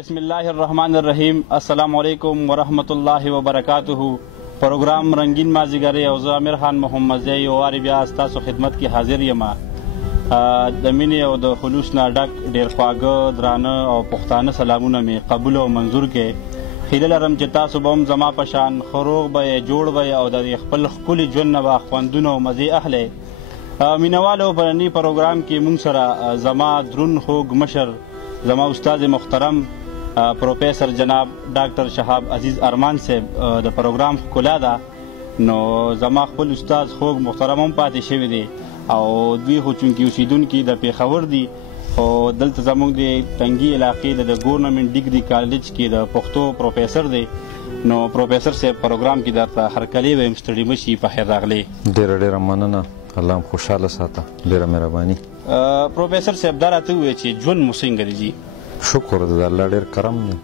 بسم الله الرحمن الرحیم. السلام علیکم ورحمت الله وبرکاته. پروګرام رنگین مازدیګری او زه امیر خان محمدزی یو وارې بیا ستاسو خدمت کې حاضر یم. د مینې او د خلوص نه ډک ډېر خواږه درانه او پښتانه سلامونه مې قبول او منظور کې. هیله لرم چې تاسو به هم زما په شان ښه روغ به یې جوړ به یې او د خپل ښکلي ژوند نه به خوندونه او مزې اخلی. مینوالو په ننني پروګرام کې موږ سره زما دروند خوږ مشر زما استاد محترم پروفیسر جناب ډاکټر شهاب عزیز ارمان صاحب د پروګرام ښکلا ده. نو زما خپل استاد خوږ محترم هم پاتې شوي دي او دوی خو چونکې اوسیدونکي د پېښور دي خو دلته زموږ د تنګي علاقې د ګورنمنټ ډګري کالج کې د پښتو پروفیسر دی. نو پروفیسر صاحب پروګرام کې درته هرکلی ویم ستړي مه شي، په خیر راغلی. ډېره ډېره مننه، الله هم خوشحاله ساته، ډېره مهرباني. پروفیسر صاحب دا راته ووایه چې ژوند مو څنګه دی؟ شکر د الله ډېر کرم دی،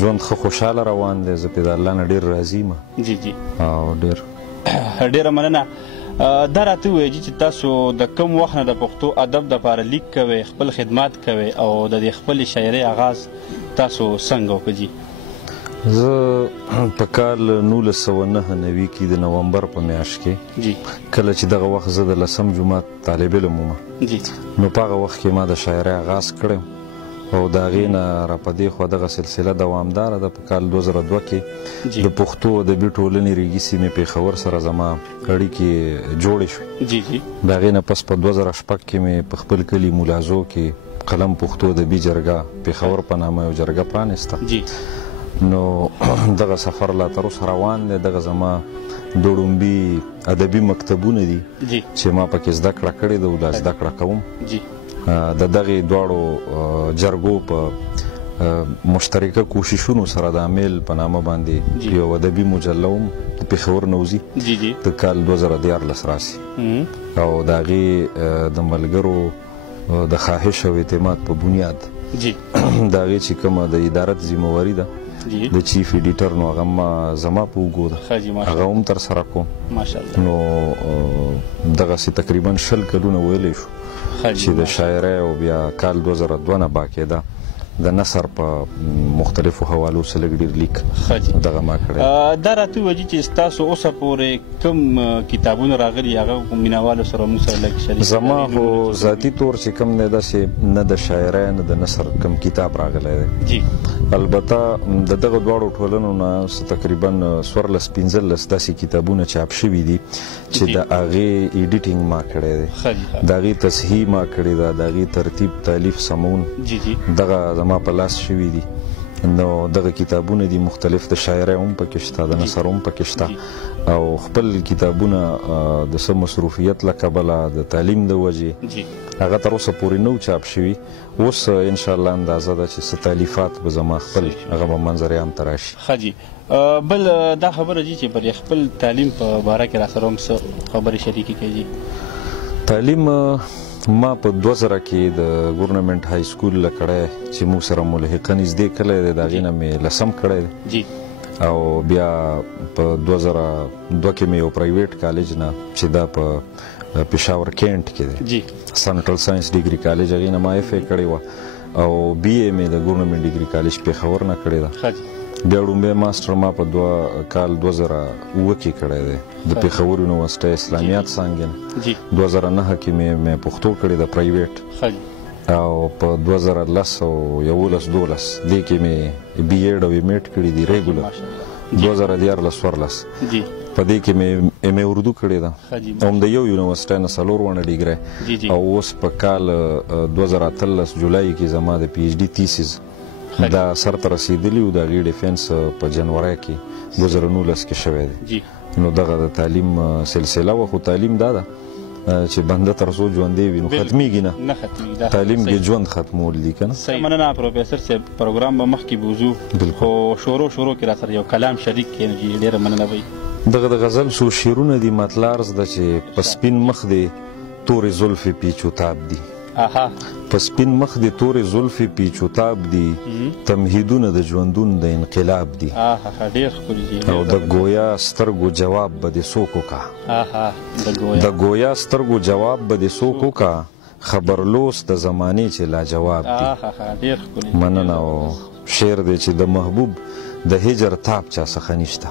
ژوند ښه خوشحاله روان دی، زه پې د الله نه ډېر راضي یم. جی جی او ډېره مننه. دا راته ووایه چې تاسو د کوم وخت نه د پښتو ادب دپاره لیک کوئ، خپل خدمات کوئ او د دې خپلې شاعرۍ آغاز تاسو څنګه وکړه؟ جی زه په کال 1999 کې د نومبر په میاشت کې جی کله چې دغه وخت زه د 10م جومات طالب علم وم، جی نو په هغه وخت کې ما د شاعرۍ آغاز کړی او د هغې نه را په دې خوا دغه سلسله دوامداره ده. په کال 2002 کې د پښتو ادبي ټولنې ریګي سیمې پېښور سره زما اړیکې جوړې شوې. جی جی د هغې نه پس په 2006 کې مې په خپل کلي مولازو کې قلم پښتو ادبي جرګه پېښور په نامه یو جرګه پرانېسته. جی نو دغه سفر لا تر اوسه روان دی. دغه زما دوړومبي ادبي مکتبونه دي جی چې ما پکې زده کړه کړې ده او لا زده کړه کوم. جی د دغې دواړو جرګو په مشترکه کوششونو سره د امیل په نامه باندې یو ادبي مجله هم د پېښور نه وځي جی جی د کال 2014 راسي او د هغې د ملګرو د خواهش او اعتماد په بنیاد جی د هغې چې کومه د ادارت ذمهواري ده د چیف ایډیټر نو هغه زما په اوږو ده، هغه هم تر سره کوم. نو دغسې تقریبا 20 کلونه ویلی شو چې د شاعرۍ او بیا کال 2002 نه باقاعده د نثر په مختلفو حوالو سره لږ ډېر لیک دغه ما کړی. دا راته ووایي چې ستاسو اوسه پورې کوم کتابونه راغلي هغه مینوالو سره موږ سره لږ شریک؟ زما خو ذاتي طور چې کوم دی داسې نه د شاعرۍ نه د نثر کوم کتاب راغلی دی. جی البته د دغه دواړو ټولنو نه تقریبا 14-15 داسې کتابونه چاپ شوي دي چې د هغې ایډیټینګ ما کړی دی، د هغې تصحیح ما کړې ده، د هغې ترتیب تالیف سمون دغه زما په لاس شوي دي. نو دغه کتابونه دي مختلف، د شاعرۍ هم پکې شته، د نثر هم پکې شته او خپل کتابونه د څه مصروفیت له کبله د تعلیم د وجې هغه تر اوسه پورې نه چاپ شوي. اوس انشاءالله اندازه ده چې څه تالیفات به زما خپل هغه به منظر عام ته راشي. ښه جي. بل دا خبره جي چې پر خپل تعلیم په باره کې را سره هم څه خبرې شریکې کوي؟ جي تعلیم ما په 2000 کې د ګورنمنټ های سکول له کړی چې موږ سره ملحقه نږدې کلی دی، د هغې نه مې 10م کړی دی جی او بیا په 2002 کې مې یو پرایویټ کالج نه چې دا په پېښور کینټ کې دی جی سنټرل ساینس ډیګري کالج، هغې نه ما اف ای کړې وه او بی ای مې د ګورنمنټ ډیګري کالج پېښور نه کړې ده. بیا ړومبی ماسټر ما په کال 2007 کې کړی دی د پېښور یونیورسټۍ اسلامیات څانګې نه. 2009 کې مې پښتو کړې ده پرایویټ او په 2010 او 11-12 دې کې مې بي ایډ او ایم ایډ کړي دي ریګولر. 2014 په دې کې مې ایم ای اردو کړې ده او د یو یونیورسټۍ نه 4 ونه ډیګرۍ او اوس په کال 2018 جولای کې زما د پی ایچ ډي تیسیز دا سرته رسېدلي و، د هغې ډیفینس په جنورۍ کې 2019 کې شوی دی. نو دغه د تعلیم سلسله وه، خو تعلیم دا ده چې بنده تر څو ژوندی وي نو ختمیږي نه، تعلیم کې ژوند ختمول دي که نه. مننه پروفیسر صاحب، پروګرام به مخکې بوځو خو شروع کې را سره یو کلام شریک کړي نو ډېره مننه وي. دغه د غزل څو شعرونه دي مطلع عرض ده چې په سپین مخ دی تورې زلفې پیچوتاب دي، په سپین مخ دی تورې زلفې پیچوتاب دي، تمهیدونه د ژوندون د انقلاب دي او د ګویا سترګو جواب به دې څوک وکړه، د ګویا سترګو جواب به دې څوک وکړه، خبرلوس د زمانې چې لاجواب دی. ډېر ښکلی. مننه. او شعر دی چې د محبوب د هجر تاب چا څخه نشته.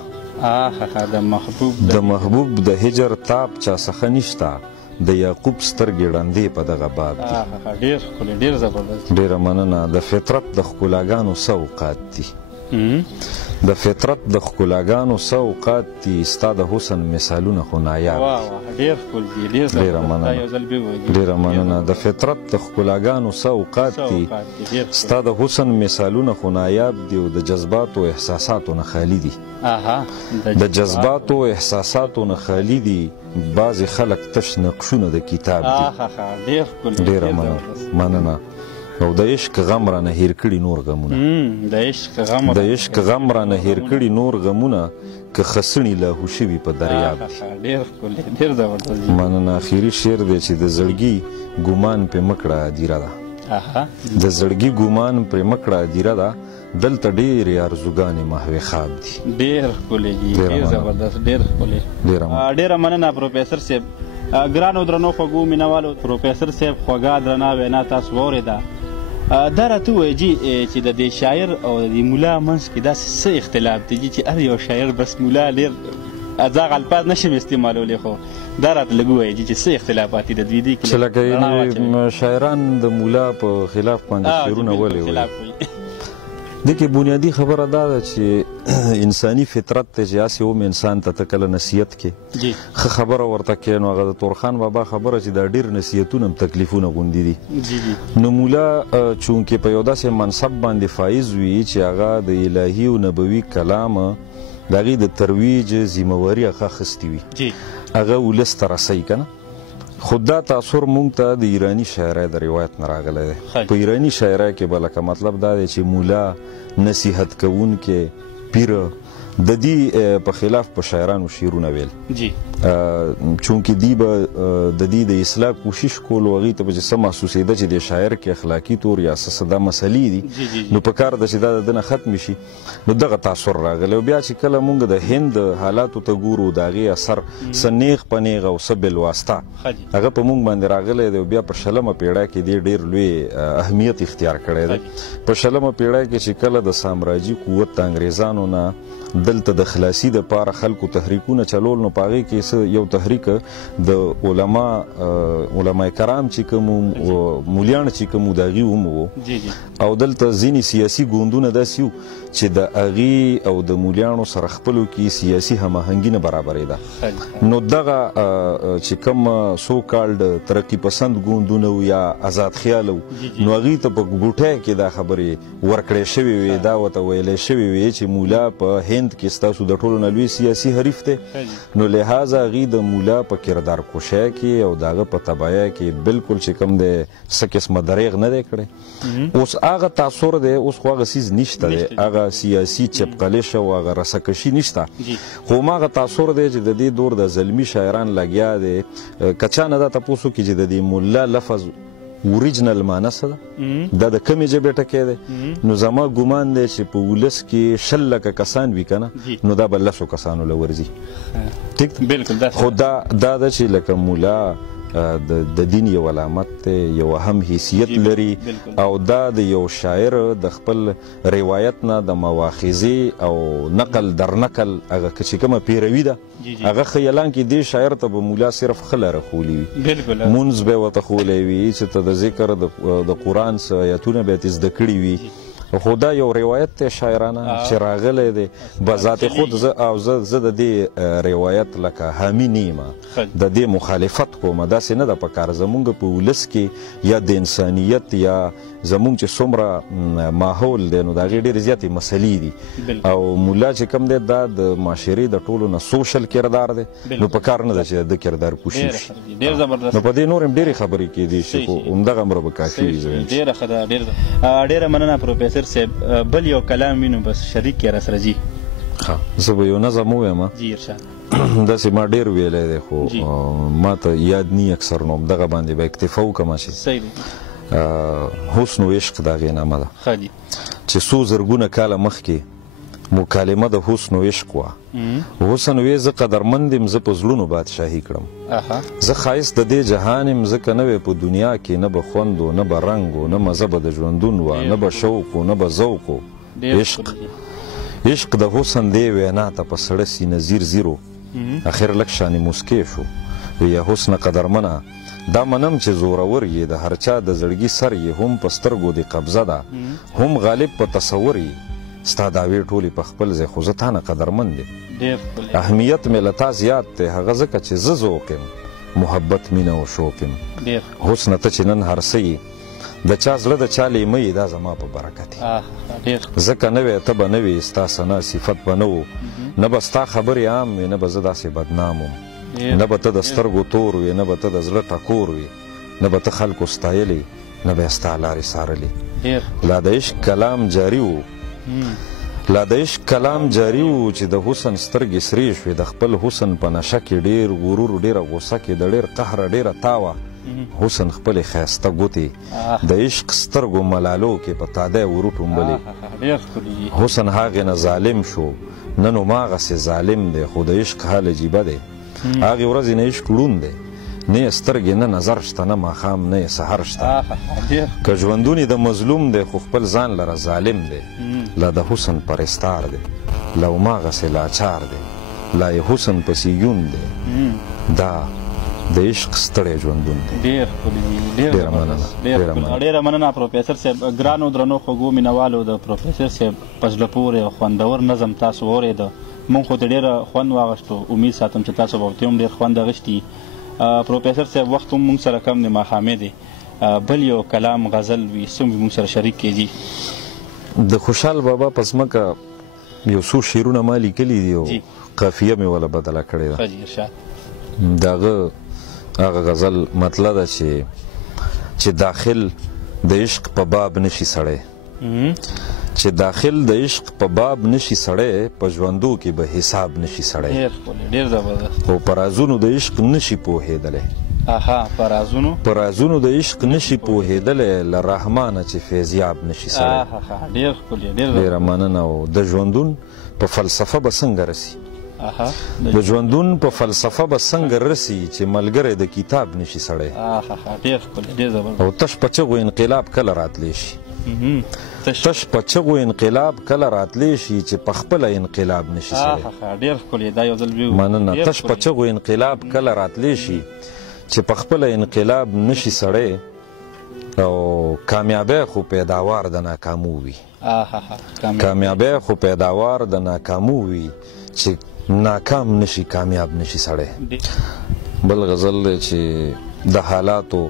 د محبوب د هجر تاب چا څخه نشته، د یعقوب سترګې ړندې په دغه باب دي. ډېر ښکلی، ډېر زبردست. ډېره مننه. د فطرت د ښکلاګانو څه اوقات دي، د فطرت د ښکلاګانو څه اوقات دي، ستا د حسن مثالونه خو نایاب دي. ډېره مننه. د فطرت د ښکلاګانو څه اوقات دي، ستا د حسن مثالونه خو نایاب دي، او د جذباتو احساساتو نه خالي دي. د جذباتو احساساتو نه خالي دي، بعضې خلک تش نقشونه د کتاب دي. ډېره مننه. او د عشق غم رانه هیر کړي نور غمونه، د عشق غم رانه هیر کړي نور غمونه، که خسنی لاهو شوي په دریاب دي. مننه. اخري شعر دی چې د زړګي ګمان پرې مکړه ادیره ده، د زړګي ګمان پرې مکړه ادیره ده، دلته ډېرې ارزوګانې محو خواب دي. ډېر ښکلی دي، ډېر زبردست، ډېر ښکلی. ډېره مننه پروفیسر صاحب. ګرانو درنو خوږو مینوالو، پروفیسر صاحب خوږه درنه وینا تاسو واورېده. دا راته ووایه جي چې د دې شاعر او د دې ملا منځ کې داسې څه اختلاف دی جي چې هر یو شاعر بس ملا ډېر ازاغ الفاظ نشم استعمالولی، خو دا راته لږ ووایه جي چې څه اختلافات دي د دوی دې کې. چې لکه شاعران د ملا په خلاف باندې شعرونه ولې وایي. دې کې بنیادي خبره دا ده چې انساني فطرت دی چې هسې هم انسان ته ته کله نصیحت کې ښه خبره ورته کوې، نو هغه د تورخان بابا خبره چې دا ډېر نصیحتونه هم تکلیفونه غوندې دي. نو مولا چونکې په یو داسې منصب باندې فایز وي چې هغه د الهي او نبوي کلام د هغې د ترویج ذمهواري هغه اخیستې وي، هغه ولس ته رسوي که نه. خو دا تاثر مونږ ته د ایراني شاعرۍ د روایت نه راغلی دی. په ایراني شاعرۍ کې به لکه مطلب دا دی چې مولا نصیحت کوونکی پیره د دې په خلاف په شاعرانو شعرونه ویل، چونکې دی به د دې د اصلاح کوشش کول، او هغې ته به چې څه محسوسېده چې د شاعر کې اخلاقي طور یا څه دا مسلې دي، نو په کار ده چې دا د ده نه ختمې شي. نو دغه تاثر راغلی. او بیا چې کله مونږ د هند حالاتو ته ګورو، د هغې اثر څه نیغ په نیغ او څه بالواسطه هغه په مونږ باندې راغلی دی. او بیا په 20مه پېړۍ کې دې ډېر لوی اهمیت اختیار کړی دی. په 20مه پېړۍ کې چې کله د سامراجي قوت د انګریزانو نه دلته د خلاصي دپاره خلکو تحریکونه چلول، نو په هغې کې یو تحریک د علما کرام چې کوم مولیان چې کوم د هغې هم وو، او دلته ځینې سیاسي ګوندونه داسې وو چې د هغې او د مولیانو سره خپلو کې سیاسي هماهنګي نه برابرېده. نو دغه چې کوم سو کالډ ترقي پسند ګوندونه وو یا آزاد خیال وو، نو هغې ته په ګوټی کې دا خبرې ورکړې شوې وې، دا ورته ویلی شوې وې چې مولا په هند کې ستاسو د ټولو نه لوی سیاسي حریف دی. نو لحاظه هغې د مولا په کردار کشۍ کې او د هغه په تبایه کې بالکل چې کوم دی څه قسمه دریغ نه دی کړی. اوس هغه تاثر دی، اوس خو هغه څیز نشته دی، هغه سیاسي چپقلش او هغه رسکشي نشته، خو هماغه تاثر دی چې د دې دور د زلمي شاعران لګیا دی. که چا نه دا تپوس وکړي چې د دې ملا لفظ اوریجنل معنی څه ده، دا د کومې ژبې ټکی دی، نو زما ګمان دی چې په ولس کې 100 لکه کسان وي که نه، نو دا به 100 کسانو له ورځي. ټیک خو دا ده چې لکه مولا د دین یو علامت دی، یو اهم حیثیت لري، او دا د یو شاعر د خپل روایت نه د مواخذې او نقل در نقل هغه چې کومه پیروي ده، هغه خیالان کې دې شاعر ته به مولا صرف ښه لاره ښوولي وي، مونځ به یې ورته ښوولی وي چې ته د ذکر د قرآن څه ایتونه به یې تې زده کړي وي. خو دا یو روایت دی شاعرانه چې راغلی دی بذات خود. زه د دې روایت لکه حامی نه یم، د دې مخالفت کوم، داسې نه ده په کار. زمونږ په ولس کې یا د انسانیت یا زمونږ چې څومره ماحول دی، نو د هغې ډېرې زیاتې مسلې دي، او مولا چې کوم دی دا د معاشرې د ټولو نه سوشل کردار دی، نو په کار نه ده چې د کردار کوشش شي. نو په دې نور هم ډېرې خبرې کېدی شي، خو همدغه عمره به کافي وي. ډېره ښه ده، ډېره مننه پروفیسر صاحب. بل یو کلام وینو بس شریک یې راسره جي. زه به یو نظم ووایم، داسې ما ډېر ویلی دی خو ما ته یاد نی اکثر، نو همدغه باندې به اکتفا وکړم چې حسن و عشق د هغې نامه ده چې څو زرګونه کاله مخکې مکالمه د حسن و عشق وه. حسن وی زه قدرمند یم زه په زړونو بادشاهي کړم، زه ښایست د دې جهان یم ځکه نه وی په دنیا کې نه به خوند و نه به رنګ و نه مزه به د ژوندون وه نه به شوق و نه به ذوق و. عشق د حسن دی وینا ته په سړه سینه زیر زیرو، اخر لږ شانې موسکی شو وی یا حسن قدرمنه دا منم چې زورور یې د هر چا د زړګي سر یې هم په سترګو د قبضه ده هم غالب په تصور یې ستا دعوې ټولې په خپل ځای خو زه تا نه قدرمند یم. اهمیت مې له تا زیات دی هغه ځکه چې زه ذوق یم محبت مینه و شوق یم. حسنه ته چې نن هر څه یې د چا زړه د چا لیمه یې دا زما په برکت یې، ځکه نه وی ته به نه وې ستا ثنا صفت به نه و، نه به ستا خبرې عام وې نه به زه داسې بدنام وم، نه به ته د سترګو تور وې نه به ته د زړه ټکور وې، نه به ته خلکو ستایلې نه به یې ستا لارې څارلې. لا د عشق کلام جاري و لا د عشق کلام جاري و چې د حسن سترګې سرې شوې د خپل حسن په نشه کې ډېر غرور ډېره غوسه کې د ډېر قهره ډېره تاوه حسن خپلې ښایسته ګوتې د عشق سترګو ملالو کې په تادی ورو ټومبلې. حسن هغې نه ظالم شو نن هماغسې ظالم دی خو د عشق حال عجیبه دی، هغې ورځې نه عشق ړوند دی نه یې سترګې نه نظر شته نه ماښام نه یې سحر شته، که ژوندون د مظلوم دی خو خپل ځان لره ظالم دی، لا د حسن پرستار دی لا هماغسې لاچار دی لا یې حسن پسې یون دی دا د عشق ستړی ژوندون دی. ډېره مننه ډېره مننه پروفیسر صاحب. ګرانو درنو خوږو مینوالو د پروفیسر صاحب په زړه پورې او خوندور نظم تاسو واورېده، مونږ خو ته ډېره خوند واخیستو، امید ساتم چې تاسو به ورته هم ډېر خوند اخیستي. پروفیسر صاحب وخت هم مونږ سره کم دی ماښامې دی، بل یو کلام غزل وي څه مونږ سره شریک کړي؟ د خوشحال بابا په ځمکه یو څو شعرونه ما لیکلي دي او قافیه مې وله بدله کړې ده. د هغه غزل مطلب ده چې داخل د عشق په باب نشي سړی، چې داخل د عشق په باب نشي سړی په ژوندو کې به حساب نشي سړی، او په رازونو د عشق نشي پوهېدلی، په رازونو د عشق نشي پوهېدلی له رحمانه چې فیضیاب نشي سړی. ډېره مننه. او د ژوندون په فلسفه به څنګه رسي د ژوندون په فلسفه به څنګه رسي چې ملګری د کتاب نشي سړی، او تش په چغو انقلاب کله راتلی شي تش په چغو انقلاب کله راتلی شي چې په خپله انقلاب نشي سړی. مننه. تش په چغو انقلاب کله راتلی شي چې په خپله انقلاب نشي سړی، او کامیابی خو پیداوار د ناکامو وي، کامیابی خو پیداوار د ناکامو وي چې ناکام نشي کامیاب نشي سړی. بل غزل دی چې د حالاتو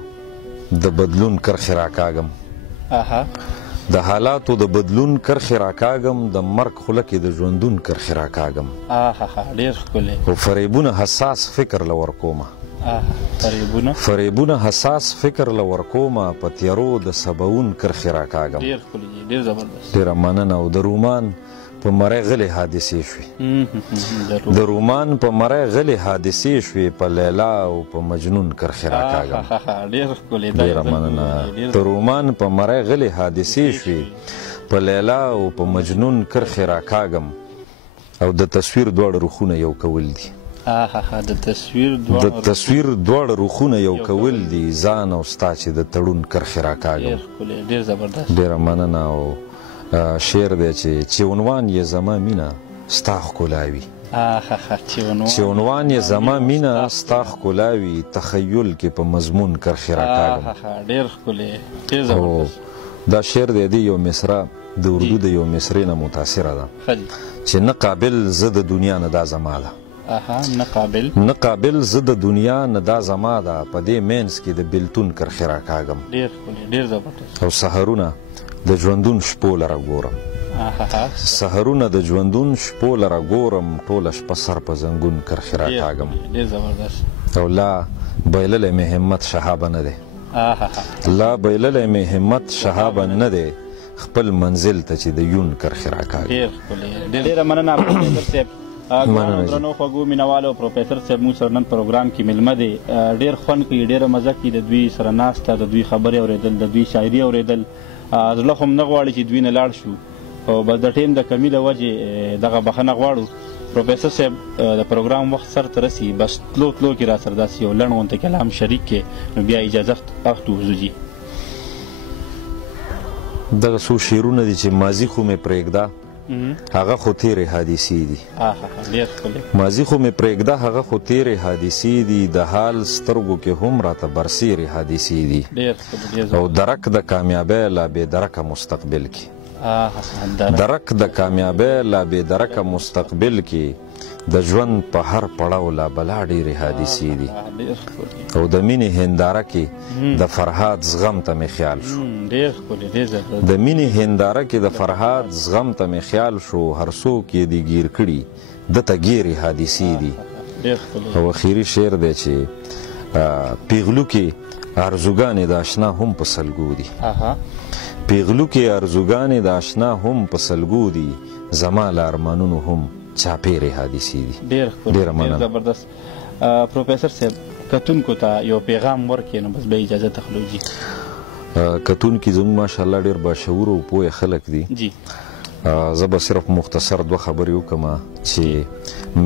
د بدلون کرښې راکاږم، د حالاتو د بدلون کرښې راکاږم د مرګ خوله کې د ژوندون کرښې راکاږم، او فریبونه حساس فکر له ورکومه فریبونه حساس فکر له ورکومه په تیارو د سباوون کرښې راکاږم. ډېره مننه. او د رومان په مری غلې حادثې شوې د رومان په مری غلې حادثې شوې په لیلا او په مجنون کرښې راکاږم. ډېره مننه. د رومان په مری غلې حادثې شوې په لیلا او په مجنون کرښې راکاږم، او د تصویر دواړه رخونه یو کول دي د تصویر دواړه رخونه یو کول دي ځان او ستا چې د تړون کرښې راکاږم. ډېره مننه. او شعر دی چې عنوان یې زما مینه ستا ښکلاوي، چې عنوان یې زما مینه ستا ښکلاوي تخیل کې په مضمون کرښې راکاږم. او دا شعر دی د یو مصره د اردو د یو مصرې نه متاثره ده چې نه قابل زه د دنیا نه دا زما ده، نه قابل زه د دنیا نه دا زما ده، په دې مینځ کې د بېلتون کرښې راکاږم. او سحرونه د ژوندون شپو لره ګورم، سحرونه د ژوندون شپو لره ګورم، ټوله شپه سر په زنګون کرښې راکاږم. او لا بایللی مې همت شهابه نه دی، لا بایللی مې همت شهابه نه دی، خپل منزل ته چې د یون کرښې راکاږم. ډېره مننه پروفیسر صاحب. درنو خوږو مینوالو پروفیسر صاحب موږ سره نن پروګرام کې میلمه دی، ډېر خوند کوي، ډېره مزه کوي د دوی سره ناسته، د دوی خبرې اورېدل، د دوی شاعري اورېدل. زړه خو م نه غواړي چې دوی نه لاړ شو، او بس د ټیم د کمي له وجې دغه بخښنه غواړو. پروفیسر صاحب د پروګرام وخت سر ته رسي، بس تلو کې را سره داسې یو لنډ غونته کلام شریک کې، نو بیا اجازه اخلو حضورجي. دغه څو شعرونه دي چې ماضي خو مې پرېږده هغه خو تیرې حادثې دي. ماضي خو مې پرېږده هغه خو تیرې حادثې دي، د حال سترګو کې هم راته برسېرې حادثې دي، او درک د کامیابۍ لا بې درکه مستقبل کې، درک د کامیابۍ لا بې درکه مستقبل کې، د ژوند په هر پړاو لا بلا ډېرې حادثې دي، او د مینې هنداره کې د فرهاد زغم ته مې خیال شو، د مینې هنداره کې د فرهاد زغم ته مې خیال شو، هر څوک یې دي ګیر کړي دته ګیرې حادثې دي. او اخري شعر دی چې پیغلو کې ارزوګانې د اشنا هم په سلګو دي، پیغلو کې ارزوګانې د اشنا هم په سلګو دي، زما له ارمانونو هم چاپېرې حادثې دي. ډېره مننه. زبردست. پروفیسر صاحب کتونکو ته یو پیغام ورکړئ، نو بس به اجازه تخلو جي. کتونکي زموږ ماشاءالله ډېر باشعوره او پوهه خلک دي. زه به صرف مختصر دوه خبرې وکړم چې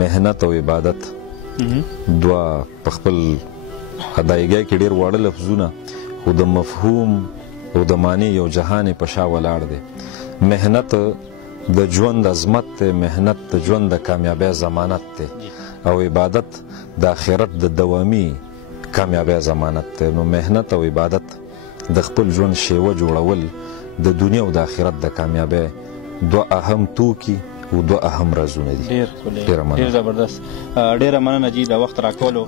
محنت او عبادت دوه په خپل ادایګۍ کې ډېر واړه لفظونه، خو د مفهوم او د معنی یو جهان په شا ولاړ دی. محنت د ژوند عظمت دی، محنت د ژوند د کامیابۍ ضمانت دی، او عبادت د آخرت د دوامي کامیابۍ ضمانت دی. نو محنت او عبادت د خپل ژوند شیوه جوړول د دنیا او د آخرت د کامیابۍ دوه اهم توکي او دوه اهم رازونه دي. ډېر زبردست. ډېره مننه جي د وخت راکولو.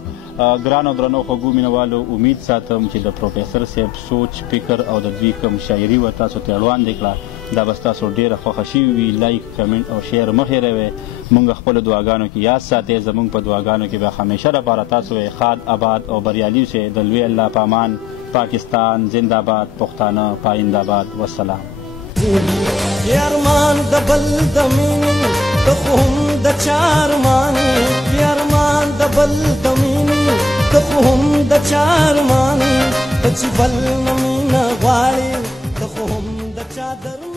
ګرانو درنو خوږو مینوالو، امید ساتم چې د پروفیسر صاحب سوچ، فکر او د دوی کوم شاعري و تاسو ته وړاندې کړه، دا به ستاسو ډېره خوښه شوې وي. لایک، کمنټ او شیر مه هېروئ. موږ خپلو دعاګانو کې یاد ساتئ. زموږ په دعاګانو کې به همیشه لپاره تاسو ښاد، آباد او بریالي اوسئ. د لوی الله په امان. پاکستان زنده‌باد، پښتانه پاینده‌باد. والسلام. یارمان د بل د مینې ته خو هم د چا ارمانې، یارمان د بل د مینې ته خو هم د چا ارمانې، ته چې بل نه مینه غواړې ته خو هم د چا درمانې.